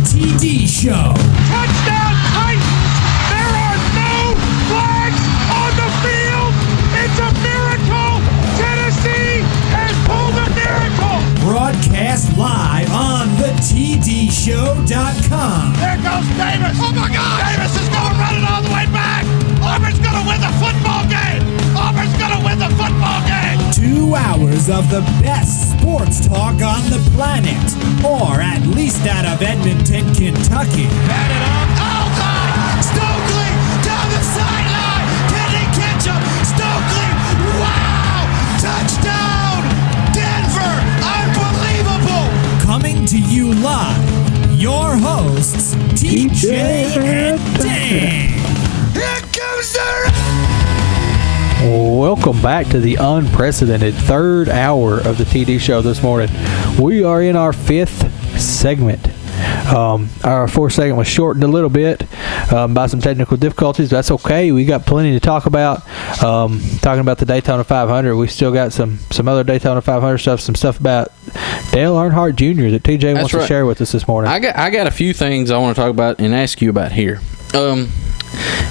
TD Show. Touchdown Titans! There are no flags on the field! It's a miracle! Tennessee has pulled a miracle! Broadcast live on thetdshow.com. There goes Davis! Oh my God! Davis is going to run it all the way back! Auburn's going to win the football game! Auburn's going to win the football game! 2 hours of the best sports talk on the planet, or at least out of Edmonton, Kentucky. Bat it up. Oh God! Stokely down the sideline! Can he catch him? Stokely! Wow! Touchdown! Denver! Unbelievable! Coming to you live, your hosts, TJ and Dan. Here comes the... Welcome back to the unprecedented third hour of the TD Show this morning. We are in our fifth segment. Our fourth segment was shortened a little bit by some technical difficulties. That's okay. We got plenty to talk about. Talking about the Daytona 500, we still got some other Daytona 500 stuff, some stuff about Dale Earnhardt Jr. that TJ wants to share with us this morning. I got a few things I want to talk about and ask you about here.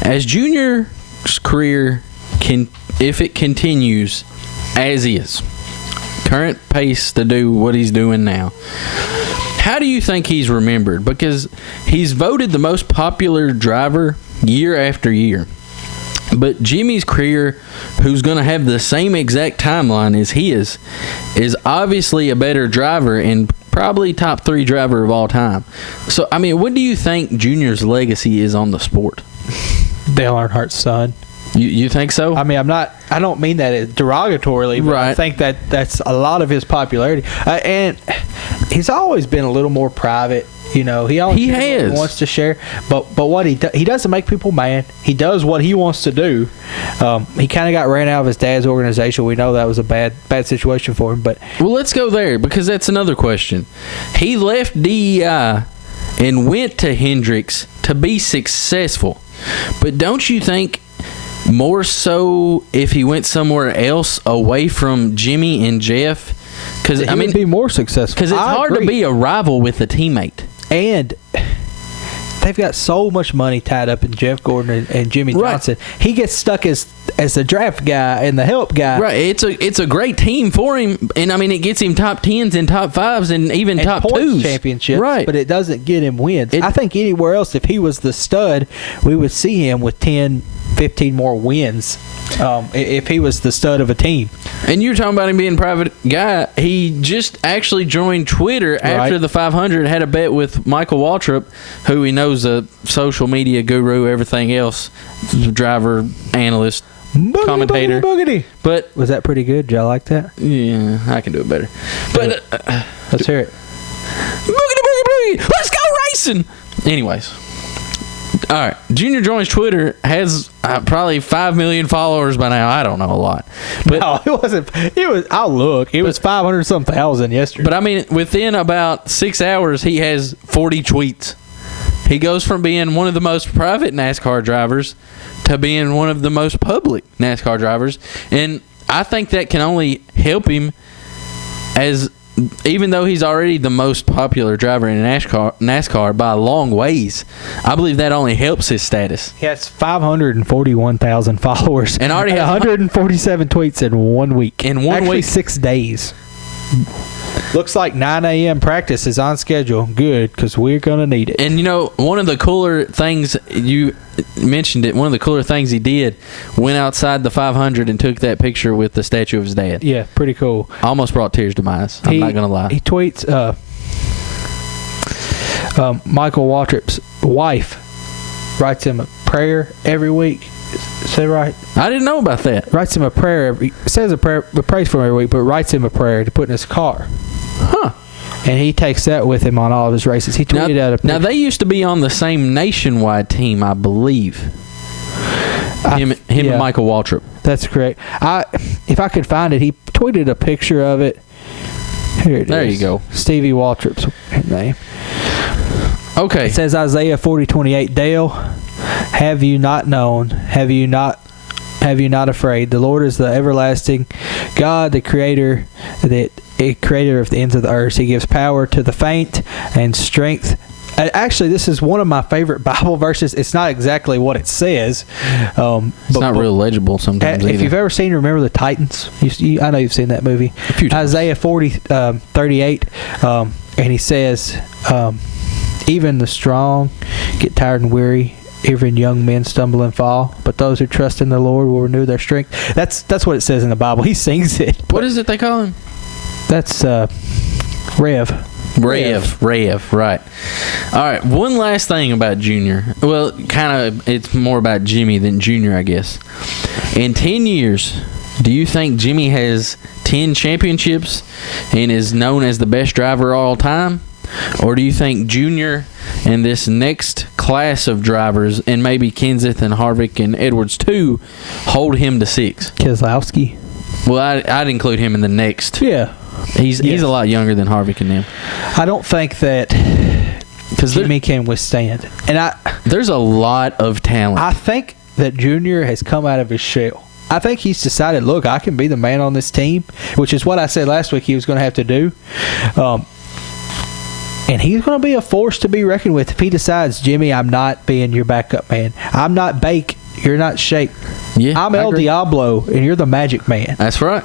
As Junior's career if it continues as is, current pace to do what he's doing now, how do you think he's remembered? Because he's voted the most popular driver year after year. But Jimmy's career, who's going to have the same exact timeline as his, is obviously a better driver and probably top 3 driver of all time. So, I mean, what do you think Junior's legacy is on the sport? Dale Earnhardt's son. You think so? I mean, I don't mean that derogatorily, but right. I think that's a lot of his popularity. And he's always been a little more private. You know, he always wants to share, but what he doesn't make people mad. He does what he wants to do. He kind of got ran out of his dad's organization. We know that was a bad situation for him. But well, let's go there because that's another question. He left DEI and went to Hendricks to be successful, but don't you think more so if he went somewhere else away from Jimmy and Jeff? Because I mean, be more successful. Because it's hard to be a rival with a teammate. And they've got so much money tied up in Jeff Gordon and Jimmy Johnson. He gets stuck as the draft guy and the help guy. Right. It's a great team for him, and I mean it gets him top 10s and top 5s and even top 2s championships. Right. But it doesn't get him wins. I think anywhere else, if he was the stud, we would see him with 10, 15 more wins. If he was the stud of a team. And you're talking about him being a private guy. He just actually joined Twitter after the 500, had a bet with Michael Waltrip, who he knows a social media guru, everything else, driver, analyst, commentator. Boogity. But was that pretty good? Did y'all like that? Yeah, I can do it better. But let's hear it. Boogity, boogie, boogie. Let's go racing. Anyways. All right, Junior joins Twitter, has probably 5 million followers by now. I don't know a lot. But, no, it wasn't. I'll look. It was 500-something thousand yesterday. But, I mean, within about 6 hours, he has 40 tweets. He goes from being one of the most private NASCAR drivers to being one of the most public NASCAR drivers. And I think that can only help him even though he's already the most popular driver in NASCAR by a long ways, I believe that only helps his status. He has 541,000 followers and already has 147 tweets in 1 week. In one week, 6 days. Looks like 9 a.m. practice is on schedule. Good, because we're going to need it. And, you know, one of the cooler things, you mentioned it, one of the cooler things he did, went outside the 500 and took that picture with the statue of his dad. Yeah, pretty cool. Almost brought tears to my eyes. I'm not going to lie. He tweets, Michael Waltrip's wife writes him a prayer every week. Is that right? I didn't know about that. Writes him a prayer. Says a prayer, prays for him every week, but writes him a prayer to put in his car. Huh. And he takes that with him on all of his races. He tweeted out a picture. Now, they used to be on the same nationwide team, I believe. Him and Michael Waltrip. That's correct. If I could find it, he tweeted a picture of it. Here it is. There you go. Stevie Waltrip's name. Okay. It says Isaiah 40:28. Dale, have you not known? Have you not afraid? The Lord is the everlasting God, the creator of the ends of the earth. He gives power to the faint and strength Actually, this is one of my favorite Bible verses. It's not exactly what it says. It's not real legible sometimes if either. you've ever seen Remember the Titans, I know you've seen that movie. A few times. Isaiah 40:38, and he says, even the strong get tired and weary, even young men stumble and fall, but those who trust in the Lord will renew their strength. That's what it says in the Bible. He sings it. What is it they call him? That's Rev. Rev, right. All right, one last thing about Junior. Well, kind of, it's more about Jimmy than Junior, I guess. In 10 years, do you think Jimmy has 10 championships and is known as the best driver of all time? Or do you think Junior and this next class of drivers, and maybe Kenseth and Harvick and Edwards too, hold him to 6? Keselowski. Well, I'd include him in the next. Yeah. He's a lot younger than Harvick and them. I don't think that Jimmy can withstand. And there's a lot of talent. I think that Junior has come out of his shell. I think he's decided, look, I can be the man on this team, which is what I said last week he was going to have to do. And he's going to be a force to be reckoned with if he decides, Jimmy, I'm not being your backup man. I'm not Bake. You're not Shake. Yeah, I'm El Diablo, and you're the Magic Man. That's right.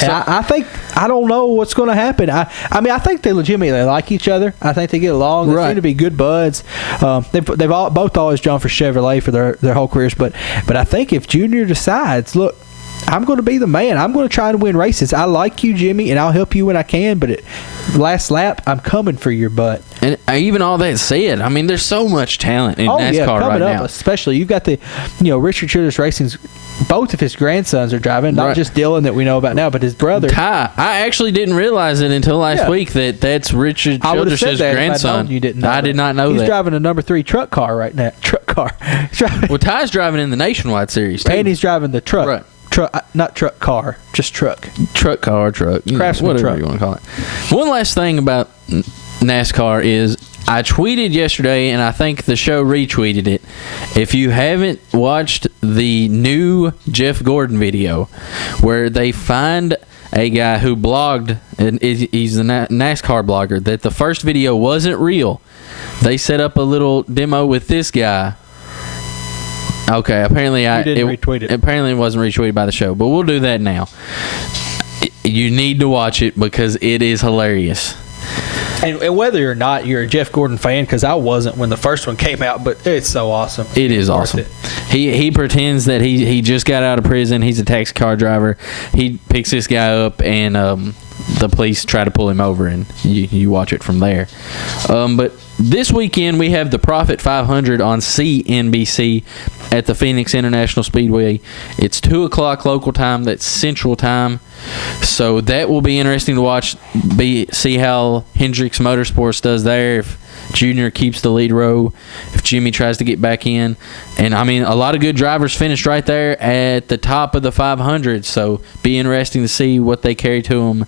And I don't know what's going to happen. I mean, I think they legitimately like each other. I think they get along. They seem to be good buds. They've both always drawn for Chevrolet for their whole careers. But I think if Junior decides, look, I'm going to be the man. I'm going to try and win races. I like you, Jimmy, and I'll help you when I can. But last lap, I'm coming for your butt. And even all that said, I mean, there's so much talent in NASCAR right now. Especially, you've got the, Richard Childress Racing's. Both of his grandsons are driving, not just Dylan that we know about now, but his brother. Ty, I actually didn't realize it until last week that's Richard Childress' grandson. You didn't know I did not know that. He's driving a number 3 truck car right now. Well, Ty's driving in the Nationwide Series, too. And he's driving the truck. Right. Not truck car, just truck. Truck car, truck. Craftsman whatever truck. you want to call it. One last thing about NASCAR is I tweeted yesterday, and I think the show retweeted it. If you haven't watched the new Jeff Gordon video where they find a guy who blogged, and he's a NASCAR blogger, that the first video wasn't real. They set up a little demo with this guy. Okay, apparently didn't retweet it. Apparently it wasn't retweeted by the show, but we'll do that now. You need to watch it because it is hilarious. And whether or not you're a Jeff Gordon fan, because I wasn't when the first one came out, but it's so awesome. It is awesome. He pretends that he just got out of prison. He's a taxi car driver. He picks this guy up, and the police try to pull him over, and you watch it from there. But this weekend we have the Profit 500 on CNBC at the Phoenix International Speedway. It's 2 o'clock local time. That's Central Time. So that will be interesting to watch. See how Hendricks Motorsports does there. If Junior keeps the lead row, if Jimmy tries to get back in. And, I mean, a lot of good drivers finished right there at the top of the 500. So be interesting to see what they carry to them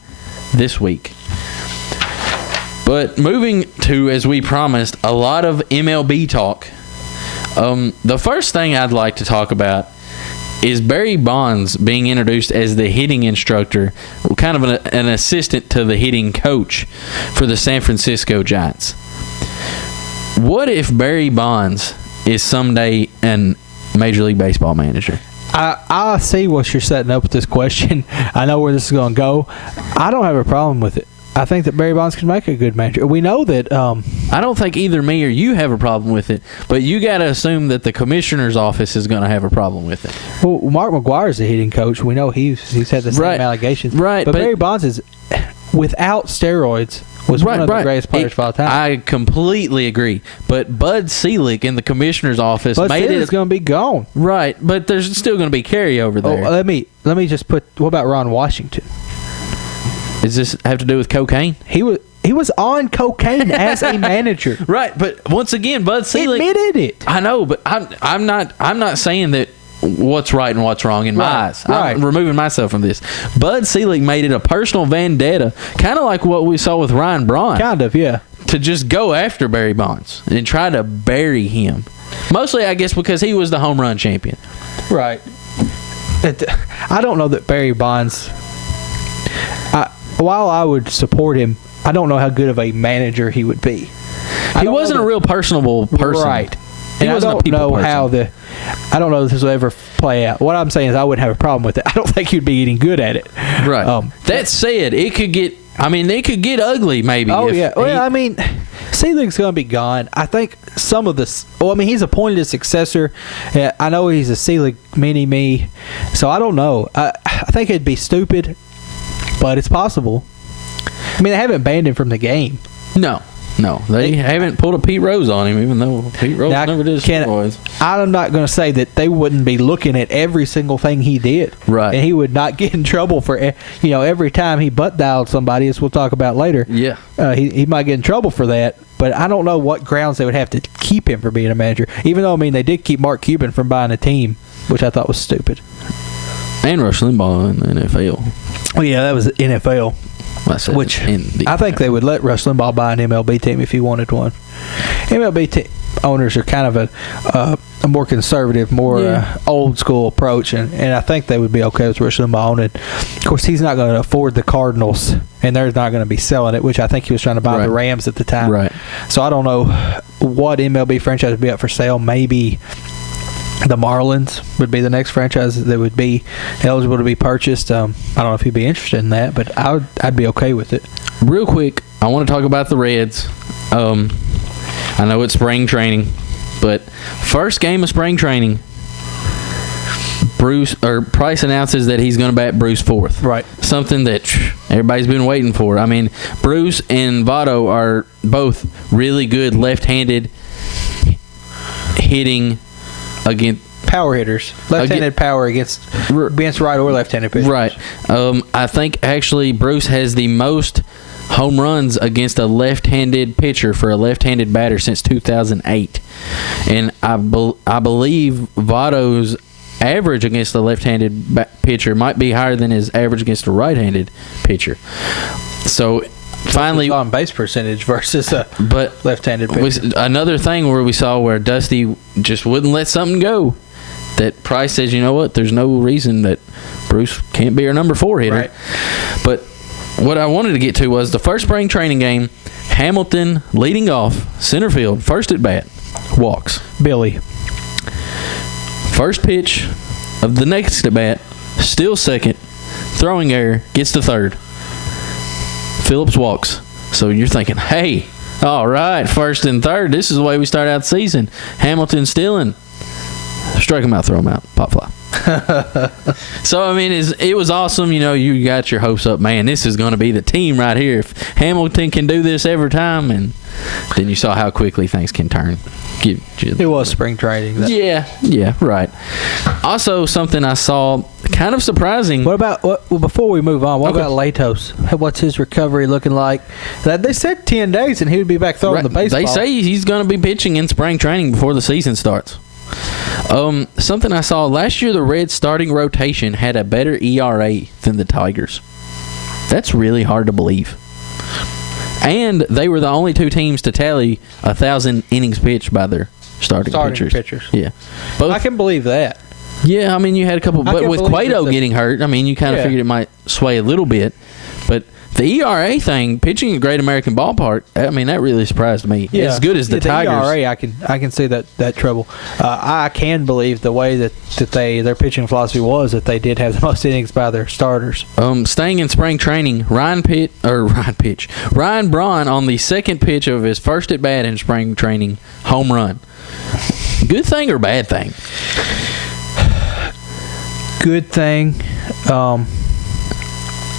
this week. But moving to, as we promised, a lot of MLB talk. The first thing I'd like to talk about is Barry Bonds being introduced as the hitting instructor, kind of an assistant to the hitting coach for the San Francisco Giants. What if Barry Bonds is someday a Major League Baseball manager? I see what you're setting up with this question. I know where this is going to go. I don't have a problem with it. I think that Barry Bonds can make a good manager. We know that. I don't think either me or you have a problem with it, but you got to assume that the commissioner's office is going to have a problem with it. Well, Mark McGwire's the hitting coach. We know he's had the same allegations. Right, but Barry Bonds is, without steroids, was one of the greatest players of all time. I completely agree. But Bud Selig in the commissioner's office made it. It's going to be gone. Right, but there's still going to be carryover there. Oh, let me just put. What about Ron Washington? Does this have to do with cocaine? He was on cocaine as a manager. Right, but once again, Bud Selig admitted it. I know, but I'm not saying that what's right and what's wrong in my eyes. Right. I'm removing myself from this. Bud Selig made it a personal vendetta, kind of like what we saw with Ryan Braun. Kind of, yeah. To just go after Barry Bonds and try to bury him. Mostly, I guess, because he was the home run champion. Right. I don't know that Barry Bonds. While I would support him, I don't know how good of a manager he would be. He wasn't a real personable person. Right. He And wasn't I a don't people know person. I don't know if this will ever play out. What I'm saying is I wouldn't have a problem with it. I don't think he'd be getting good at it. Right. That said, it could get ugly maybe. Oh, if yeah. he- Well, I mean, Selig's going to be gone. I think some of this. Well, I mean, he's appointed a successor. I know he's a Selig mini-me, so I don't know. I think it'd be stupid, but it's possible. I mean, they haven't banned him from the game. No, they haven't pulled a Pete Rose on him, even though Pete Rose Now, never did steroids. I'm not going to say that they wouldn't be looking at every single thing he did. Right. And he would not get in trouble for, every time he butt dialed somebody, as we'll talk about later. Yeah. He might get in trouble for that. But I don't know what grounds they would have to keep him from being a manager. Even though, I mean, they did keep Mark Cuban from buying a team, which I thought was stupid. And Rush Limbaugh in the NFL. Well, yeah, that was the NFL. Which I think they would let Rush Limbaugh buy an MLB team if he wanted one. MLB owners are kind of a more conservative, more old school approach, and I think they would be okay with Rush Limbaugh owning. Of course, he's not going to afford the Cardinals, and they're not going to be selling it, which I think he was trying to buy the Rams at the time. Right. So I don't know what MLB franchise would be up for sale. Maybe the Marlins would be the next franchise that would be eligible to be purchased. I don't know if he'd be interested in that, but I'd be okay with it. Real quick, I want to talk about the Reds. I know it's spring training, but first game of spring training, Price announces that he's going to bat Bruce fourth. Right. Something that everybody's been waiting for. I mean, Bruce and Votto are both really good left-handed hitting against power hitters, left-handed power against right or left-handed pitchers. Right. I think actually Bruce has the most home runs against a left-handed pitcher for a left-handed batter since 2008, and I believe Votto's average against a left-handed pitcher might be higher than his average against a right-handed pitcher. So finally, on base percentage versus a left-handed pitcher. Another thing where we saw where Dusty just wouldn't let something go. That Price says, you know what? There's no reason that Bruce can't be our number 4 hitter. Right. But what I wanted to get to was the first spring training game. Hamilton leading off center field, first at bat, walks. Billy. First pitch of the next at bat, still second, throwing error, gets to third. Phillips walks. So you're thinking, hey, all right, first and third. This is the way we start out the season. Hamilton stealing. Strike him out, throw him out, pop fly. So, I mean, it was awesome. You know, you got your hopes up. Man, this is going to be the team right here. If Hamilton can do this every time, and then you saw how quickly things can turn. It was spring training. Yeah, right. Also, something I saw kind of surprising. What about before we move on? What about Latos? What's his recovery looking like? They said 10 days, and he would be back throwing the baseball. They say he's going to be pitching in spring training before the season starts. Something I saw last year, the Reds starting rotation had a better ERA than the Tigers. That's really hard to believe. And they were the only two teams to tally 1,000 innings pitched by their starting pitchers. Yeah, I can believe that. Yeah, I mean, you had a couple, but with Cueto getting hurt, I mean, you kind of figured it might sway a little bit. But the ERA thing, pitching at Great American Ballpark, I mean, that really surprised me. Yeah. As good as the Tigers. The ERA, I can see that trouble. I can believe the way that their pitching philosophy was that they did have the most innings by their starters. Staying in spring training, Ryan Braun on the second pitch of his first at bat in spring training, home run. Good thing or bad thing? Good thing.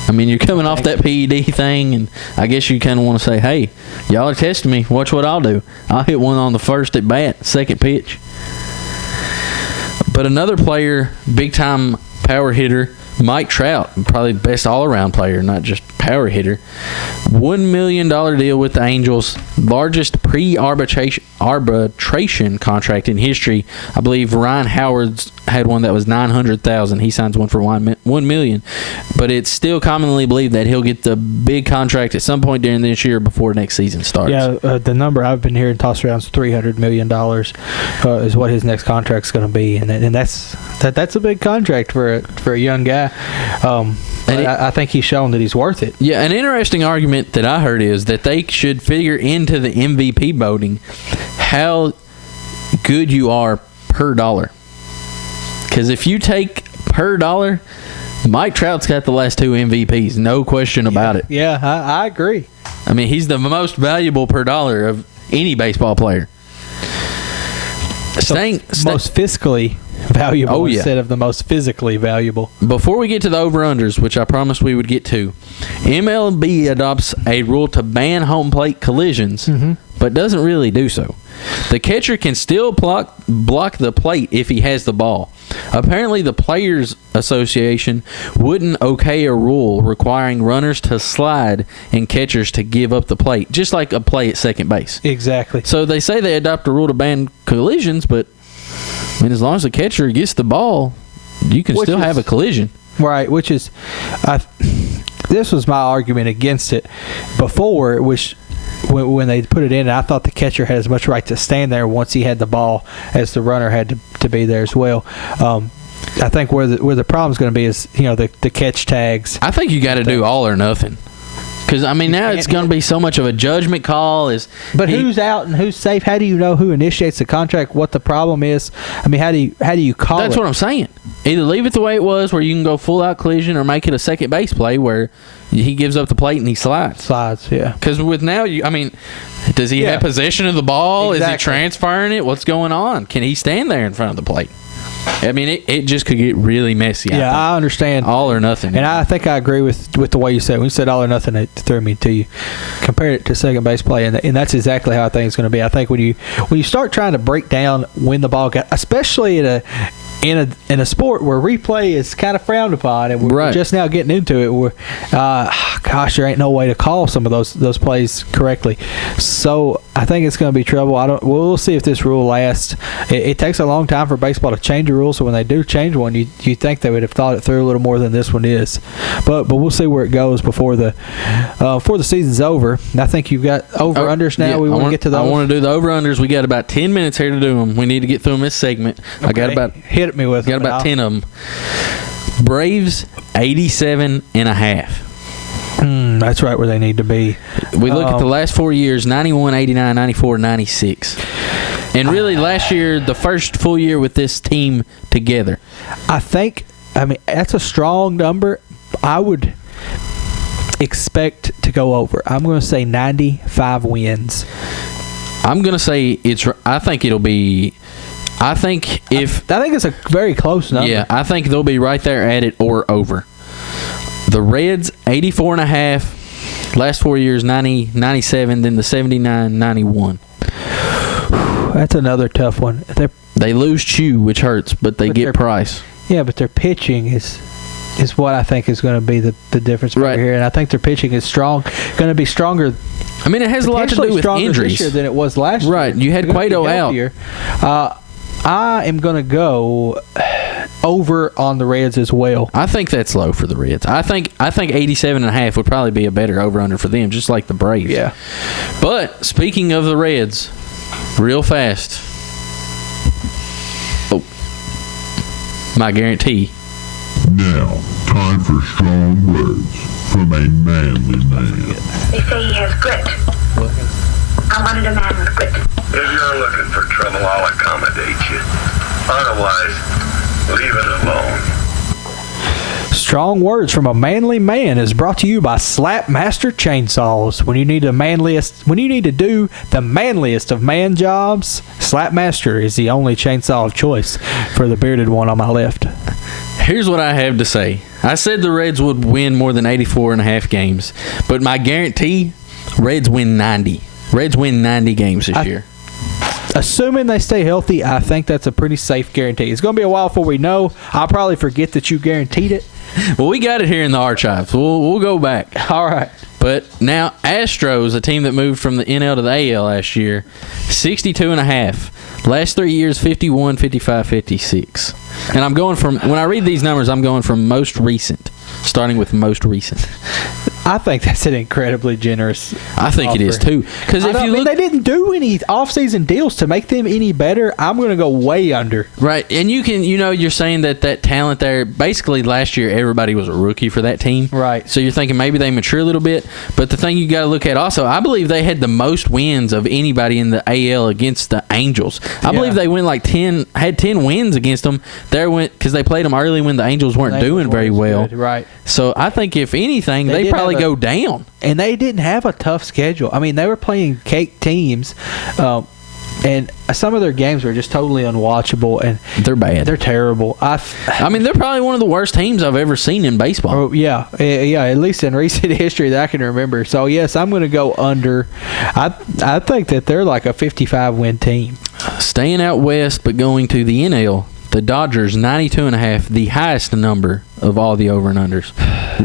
I mean, you're coming off that PED thing, and I guess you kind of want to say, hey, y'all are testing me. Watch what I'll do. I'll hit one on the first at bat, second pitch. But another player, big-time power hitter, Mike Trout, probably best all-around player, not just power hitter. $1 million deal with the Angels, largest pre-arbitration contract in history. I believe Ryan had one that was $900,000. He signs one for $1 million, but it's still commonly believed that he'll get the big contract at some point during this year before next season starts. Yeah, the number I've been hearing tossed around is $300 million is what his next contract's going to be, and that's a big contract for a young guy. I think he's shown that he's worth it. Yeah, an interesting argument that I heard is that they should figure into the MVP voting how good you are per dollar. Because if you take per dollar, Mike Trout's got the last 2 MVPs, no question about it. Yeah, I agree. I mean, he's the most valuable per dollar of any baseball player. Most fiscally valuable instead of the most physically valuable. Before we get to the over-unders, which I promised we would get to, MLB adopts a rule to ban home plate collisions, but doesn't really do so. The catcher can still block the plate if he has the ball. Apparently, the Players Association wouldn't okay a rule requiring runners to slide and catchers to give up the plate, just like a play at second base. Exactly. So they say they adopt a rule to ban collisions, but I mean, as long as the catcher gets the ball, you can still have a collision. Right, which is, this was my argument against it before, which when they put it in, I thought the catcher had as much right to stand there once he had the ball as the runner had to be there as well. I think where the problem's going to be is, the catch tags. I think you got to do all or nothing. Because, I mean, now it's going to be so much of a judgment call. But who's out and who's safe? How do you know who initiates the contract, what the problem is? I mean, how do you call it? That's what I'm saying. Either leave it the way it was where you can go full-out collision or make it a second base play where he gives up the plate and he slides. Yeah. Because with now, does he have possession of the ball? Exactly. Is he transferring it? What's going on? Can he stand there in front of the plate? I mean, it just could get really messy. Yeah, I understand. All or nothing. And I think I agree with the way you said it. When you said all or nothing, it threw me to you. Compare it to second base play, and that's exactly how I think it's going to be. I think when you start trying to break down when the ball got, especially in a sport where replay is kind of frowned upon, and we're just now getting into it. There ain't no way to call some of those plays correctly. So I think it's going to be trouble. We'll see if this rule lasts. It takes a long time for baseball to change a rule, so when they do change one, you think they would have thought it through a little more than this one is. But we'll see where it goes before the season's over. And I think you've got over-unders now. We want to get to those. I want to do the over-unders. We got about 10 minutes here to do them. We need to get through them this segment. Okay. I got about me with got about 10 of them. Braves 87.5. That's right where they need to be. We look at the last 4 years: 91, 89, 94, 96. And really, last year, the first full year with this team together. I mean, that's a strong number. I would expect to go over. I'm going to say 95 wins. I'm going to say I think it'll be. I think it's a very close number. Yeah, I think they'll be right there at it or over. The Reds 84.5. Last 4 years 90, 97, then the 79, 91. That's another tough one. They lose Chew, which hurts, but they get Price. Yeah, but their pitching is what I think is going to be the difference right here, and I think their pitching is going to be stronger. I mean, it has a lot to do with injuries this year than it was last year. Right, you had Cueto out. I am going to go over on the Reds as well. I think that's low for the Reds. I think 87.5 would probably be a better over-under for them, just like the Braves. Yeah. But speaking of the Reds, real fast. Oh, my guarantee. Now, time for strong words from a manly man. They say he has grit. I wanted a man with grit. If you're looking for trouble, I'll accommodate you. Otherwise, leave it alone. Strong words from a manly man is brought to you by Slapmaster Chainsaws. When you need to do the manliest of man jobs, Slapmaster is the only chainsaw of choice for the bearded one on my left. Here's what I have to say. I said the Reds would win more than 84.5 games, but my guarantee, Reds win 90. Reds win 90 games this year. Assuming they stay healthy, I think that's a pretty safe guarantee. It's going to be a while before we know. I'll probably forget that you guaranteed it. Well, we got it here in the archives. We'll go back. All right. But now Astros, a team that moved from the NL to the AL last year, 62.5. Last 3 years, 51, 55, 56. And I'm going from, when I read these numbers, I'm going from most recent, starting with most recent. I think that's an incredibly generous I think it is offer. too. Because if you look, they didn't do any off-season deals to make them any better. I'm going to go way under. right, and you can, you're saying that talent there, basically last year everybody was a rookie for that team. Right. So you're thinking maybe they mature a little bit. But the thing you got to look at also, I believe they had the most wins of anybody in the AL against the Angels. I believe they went had 10 wins against them. Because they played them early when the Angels weren't doing very well. Good, right. So I think if anything, they did probably have go down. And they didn't have a tough schedule. I mean, they were playing cake teams, and some of their games were just totally unwatchable. And They're bad. they're terrible. I mean, they're probably one of the worst teams I've ever seen in baseball. Oh, yeah, at least in recent history that I can remember. So, yes, I'm going to go under. I think that they're like a 55-win team. Staying out west, but going to the NL, the Dodgers, 92.5, the highest number of all the over and unders.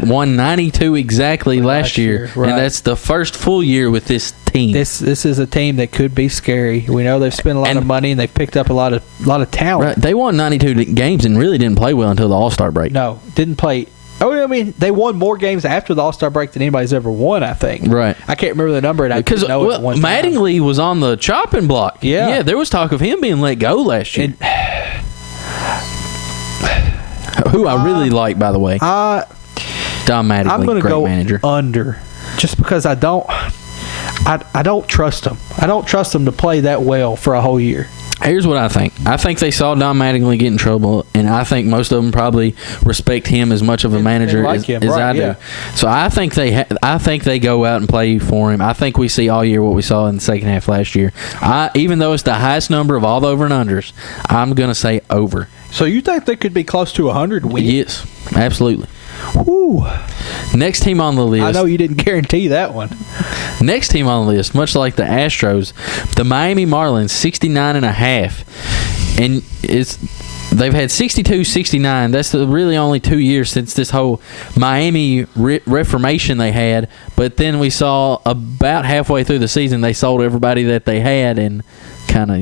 Won 92 exactly last year, right. and that's the first full year with this team. This is a team that could be scary. We know they've spent a lot of money and they've picked up a lot of talent. Right, they won 92 games and really didn't play well until the All-Star break. No, didn't play. Oh, I mean, they won more games after the All-Star break than anybody's ever won, I think. Right. I can't remember the number, and I Because didn't know it at one time. Mattingly was on the chopping block. Yeah. There was talk of him being let go last year. Who I really like, by the way. Don Mattingly, I'm going to great go manager. under, just because I don't trust them. I don't trust them to play that well for a whole year. Here's what I think. I think they saw Don Mattingly get in trouble, and I think most of them probably respect him as much of a manager like as him, I right, do. yeah. So I think they go out and play for him. I think we see all year what we saw in the second half last year. Even though it's the highest number of all the over and unders, I'm going to say over. So you think they could be close to 100 wins? Yes, absolutely. Ooh. Next team on the list. I know you didn't guarantee that one. Next team on the list, much like the Astros, the Miami Marlins, 69.5. And they've had 62, 69. That's really only 2 years since this whole Miami reformation they had. But then we saw about halfway through the season they sold everybody that they had and kind of,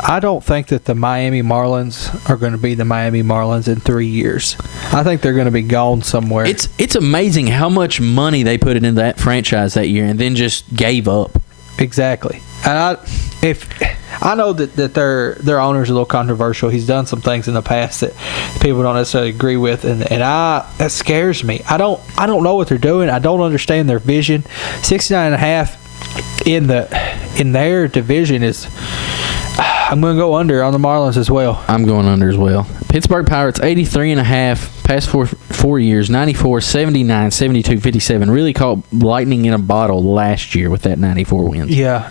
I don't think that the Miami Marlins are going to be the Miami Marlins in 3 years. I think they're going to be gone somewhere. It's amazing how much money they put into that franchise that year and then just gave up. Exactly. And I know that their owner's a little controversial. He's done some things in the past that people don't necessarily agree with, and that scares me. I don't know what they're doing. I don't understand their vision. 69.5 in their division is. I'm going to go under on the Marlins as well. I'm going under as well. Pittsburgh Pirates, 83.5, past four years, 94, 79, 72, 57. Really caught lightning in a bottle last year with that 94 wins. Yeah.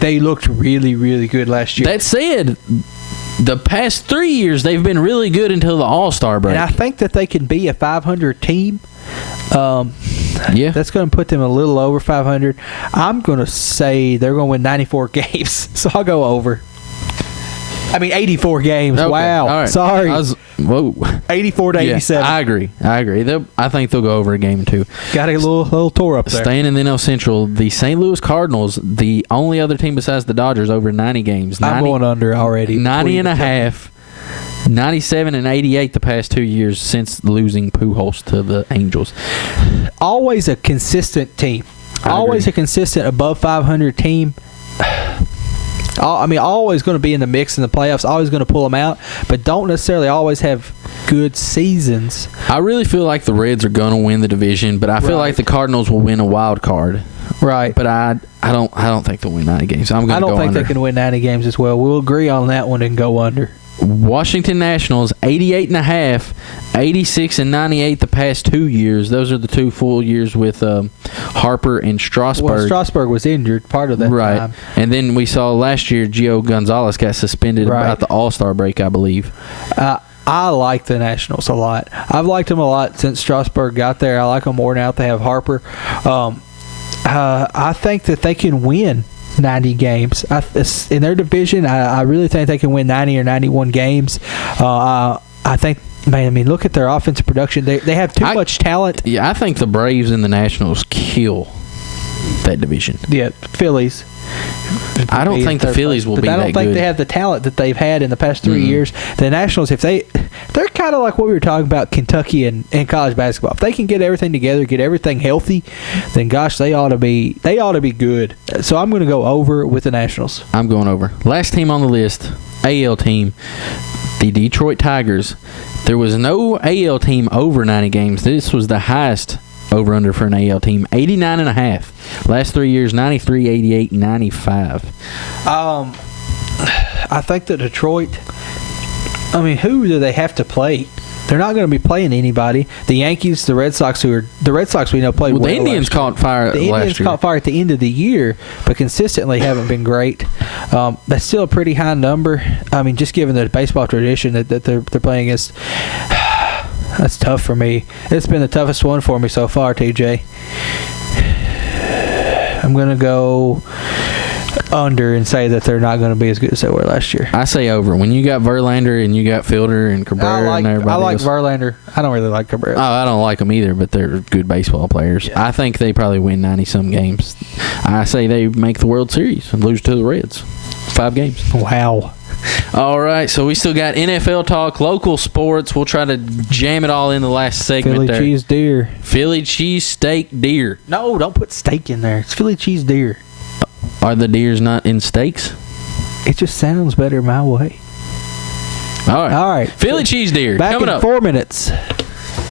They looked really, really good last year. That said, the past 3 years, they've been really good until the All-Star break. And I think that they can be a 500 team. Yeah. That's going to put them a little over 500. I'm going to say they're going to win 94 games, so I'll go over. 84 games. Okay. Wow. All right. Sorry. Whoa. 84 to 87. I agree. I think they'll go over a game or two. Got a little tour up there. Staying in the NL Central, the St. Louis Cardinals, the only other team besides the Dodgers, over 90 games. I'm going under already. 90.5. 97 and 88 the past 2 years since losing Pujols to the Angels. Always a consistent team. Always a consistent above 500 team. Always going to be in the mix in the playoffs. Always going to pull them out, but don't necessarily always have good seasons. I really feel like the Reds are going to win the division, but I feel like the Cardinals will win a wild card. Right. But I don't think they'll win 90 games. I'm going to go under. I don't think they can win 90 games as well. We'll agree on that one and go under. Washington Nationals, 88.5, 86 and 98 the past 2 years. Those are the 2 full years with Harper and Strasburg. Well, Strasburg was injured part of that time. And then we saw last year Gio Gonzalez got suspended about the All-Star break, I believe. I like the Nationals a lot. I've liked them a lot since Strasburg got there. I like them more now that they have Harper. I think that they can win 90 games. In their division, I really think they can win 90 or 91 games. I think Man, I mean, look at their offensive production. They have too much talent. Yeah, I think the Braves and the Nationals kill that division. Yeah, Phillies. I don't think the Phillies will be that good. I don't think they have the talent that they've had in the past 3 years. The Nationals, they're kind of like what we were talking about, Kentucky and college basketball. If they can get everything together, get everything healthy, then gosh, they ought to be good. So I'm going to go over with the Nationals. I'm going over. Last team on the list, AL team, the Detroit Tigers. There was no AL team over 90 games. This was the highest over-under for an AL team, 89.5. Last 3 years, 93, 88, 95. I think that Detroit, I mean, who do they have to play? They're not going to be playing anybody. The Yankees, the Red Sox, we know played well. The Indians caught fire last year. The Indians caught fire at the end of the year, but consistently haven't been great. That's still a pretty high number. I mean, just given the baseball tradition that they're playing against, that's tough for me. It's been the toughest one for me so far, TJ. I'm going to go under and say that they're not going to be as good as they were last year. I say over. When you got Verlander and you got Fielder and Cabrera and everybody I like else. Verlander. I don't really like Cabrera. Oh, I don't like them either, but they're good baseball players. Yeah. I think they probably win 90-some games. I say they make the World Series and lose to the Reds. 5 games. Wow. All right, so we still got NFL talk, local sports. We'll try to jam it all in the last segment. Philly cheese deer. Philly cheese steak deer. No, don't put steak in there. It's Philly cheese deer. Are the deers not in steaks? It just sounds better my way. All right. All right. Philly cheese deer. Back coming in up. 4 minutes.